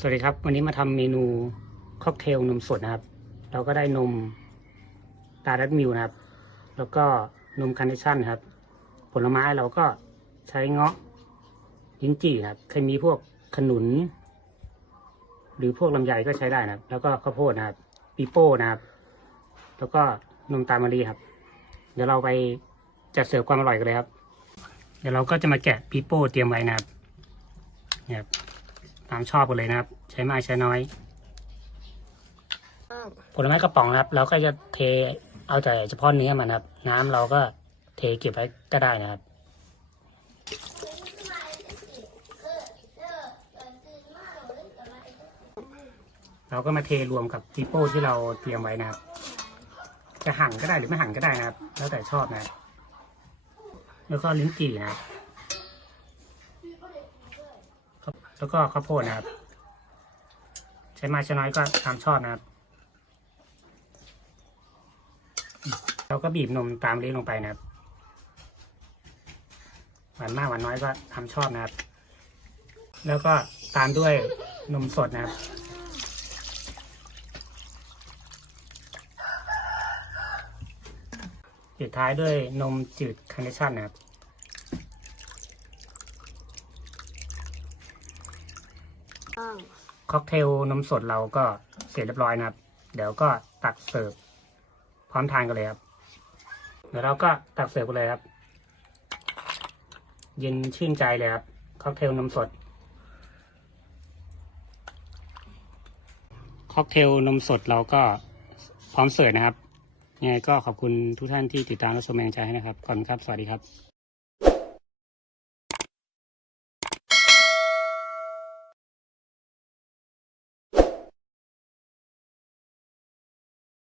สวัสดีครับ วันนี้มาทำเมนูค็อกเทลนมสดนะครับ เราก็ได้นมตาดัตมิลนะครับ แล้วก็นมคาร์เนชั่นครับ ผลไม้เราก็ใช้เงาะลิ้นจี่ครับเคยมีพวกขนุน หรือพวกลำไยก็ใช้ได้นะครับ แล้วก็ข้าวโพดนะครับปีโป้นะครับ แล้วก็นมตาลมะลิครับ เดี๋ยวเราไปจัดเสิร์ฟความอร่อยกันเลยครับ เดี๋ยวเราก็จะมาแกะปีโป้เตรียมไว้นะครับเนี่ยครับ ตามชอบกันเลยนะครับ ใช้มากใช้น้อย ผลไม้กระป๋องนะครับ เราก็จะเทเอาแต่เฉพาะเนื้อมันนะครับ น้ำเราก็เทเก็บไว้ก็ได้นะครับเราก็มาเทรวมกับปีโป้ที่เราเตรียมไว้นะครับ จะหั่นก็ได้หรือไม่หั่นก็ได้นะครับ แล้วแต่ชอบนะครับแล้วก็ลิ้นจี่นะครับ แล้วก็ข้าวโพดนะครับ ใช้มากใช้น้อยก็ตามชอบนะครับ เราก็บีบนมตามเลี้ยงลงไปนะครับหวานมากหวานน้อยก็ตามชอบนะครับ แล้วก็ตามด้วยนมสดนะครับปิดท้ายด้วยนมจืดคาร์เนชั่นนะครับ ค็อกเทลนมสดเราก็เสร็จเรียบร้อยนะครับ เดี๋ยวก็ตักเสิร์ฟพร้อมทานกันเลยครับ เดี๋ยวเราก็ตักเสิร์ฟกันเลยครับ เย็นชื่นใจเลยครับ ค็อกเทลนมสด ค็อกเทลนมสดเราก็พร้อมเสิร์ฟนะครับ ยังไงก็ขอบคุณทุกท่านที่ติดตามและชมแรงใจให้นะครับ ขอบคุณครับ สวัสดีครับ